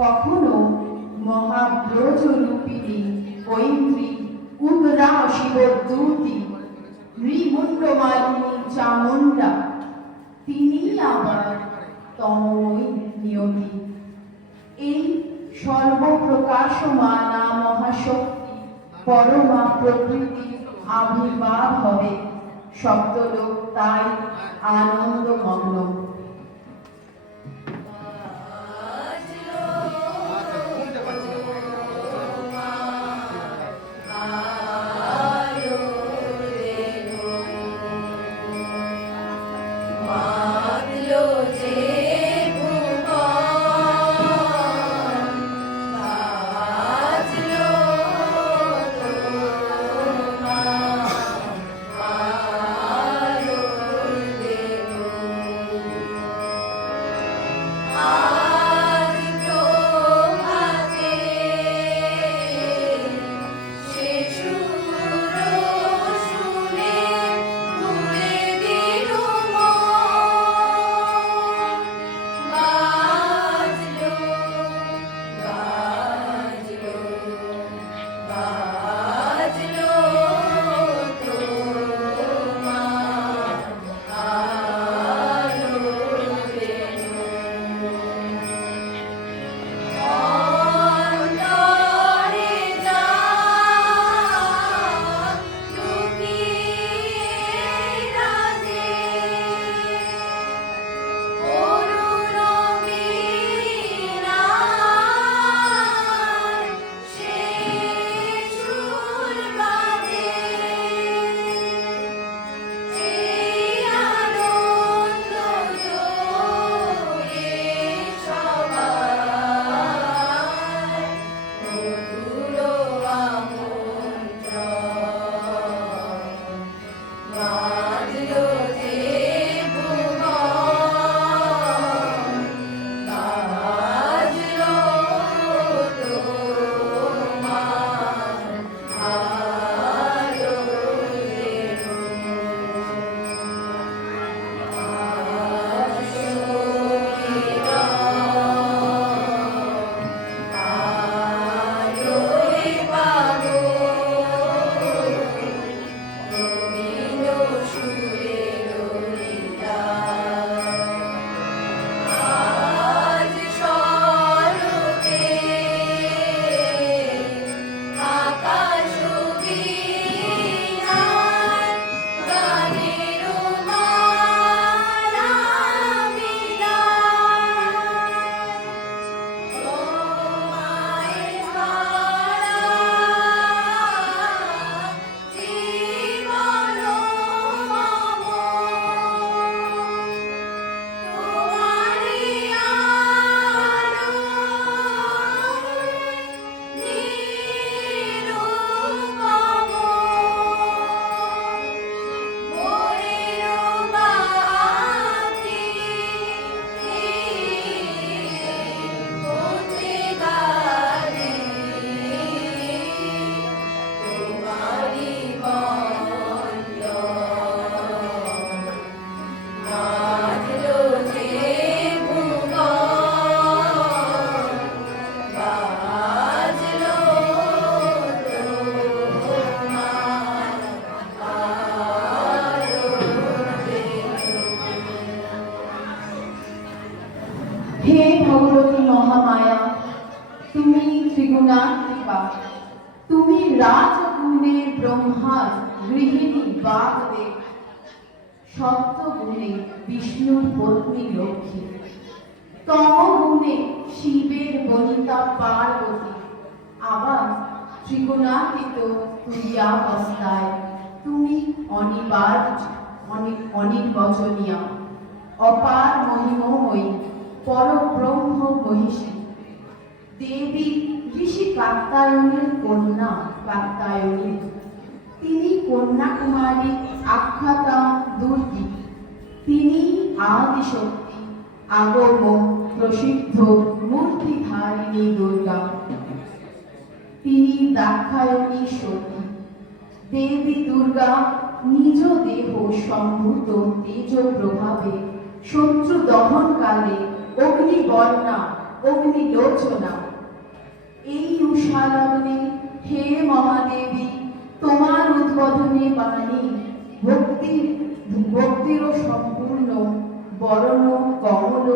কখনো মহাব্রজরূপিণী ঐন্দ্রী উগ্রা শিবদূতি নৃমুণ্ডমালিনী চামুণ্ডা, তিনি আবার তমোই নিয়তি। এই সর্বপ্রকাশমানা মহাশক্তি পরমা প্রকৃতি আবির্ভাব হবে, সপ্তলোক তাই আনন্দমগ্ন। হে ভগবতী মহামায়া, তুমি ত্রিগুণাত্মিকা, তুমি রাজগুণে ব্রহ্মার গৃহিণী বাগদেব, সত্যগুণে বিষ্ণুর পত্নী লক্ষ্মী, তমগুণে শিবের বনিতা পার্বতী, আবার ত্রিগুণাতীত তুরীয়াবস্থায় তুমি অনির্বচনীয়া, অপার মহিমময়ী, পরব্রহ্ম মহিষী, দেবী ঋষি কাত্যায়নের কন্যা কাত্যায়নী। তিনি কন্যাকুমারী আখ্যাতা দুর্গী, তিনি আদিশক্তি, আগম প্রসিদ্ধ মূর্তিধারিণী দুর্গা। তিনি দাক্ষায়ণী সতী। দেবী দুর্গা নিজ দেহ সম্ভূত তেজ প্রভাবে শত্রু দহনকালে অগ্নি বর্ণা অগ্নি লোচনা। এই উষালগ্নে হে মহাদেবী তোমার উদ্বোধনে বাণী ভক্তিরও সম্পূর্ণ বরণ কমল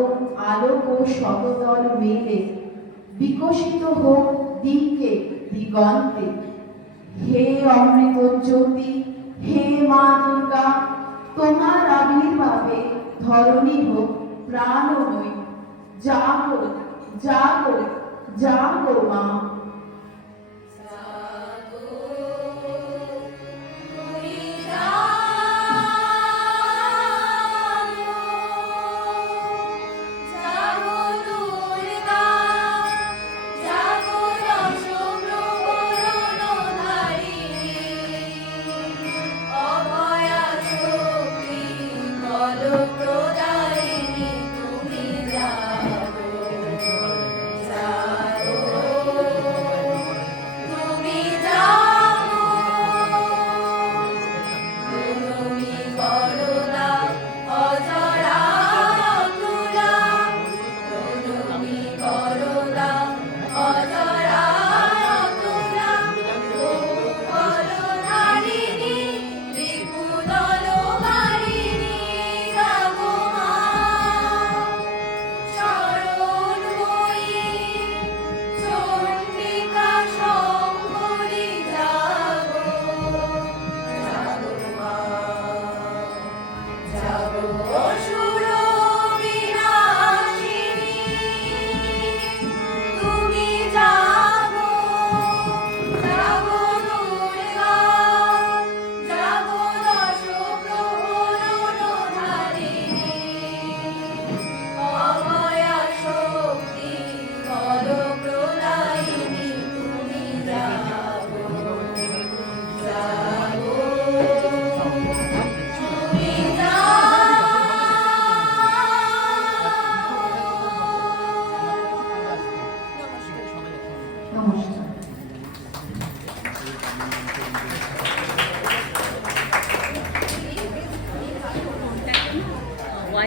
আলোক শতদল মেলে বিকশিত হোক দিকে দিগন্তে। হে অমৃত জ্যোতি হে মা দুর্গা তোমার আবির্ভাবে ধরণী হোক প্রাণময়ী। জাগো জাগো জাগো মা।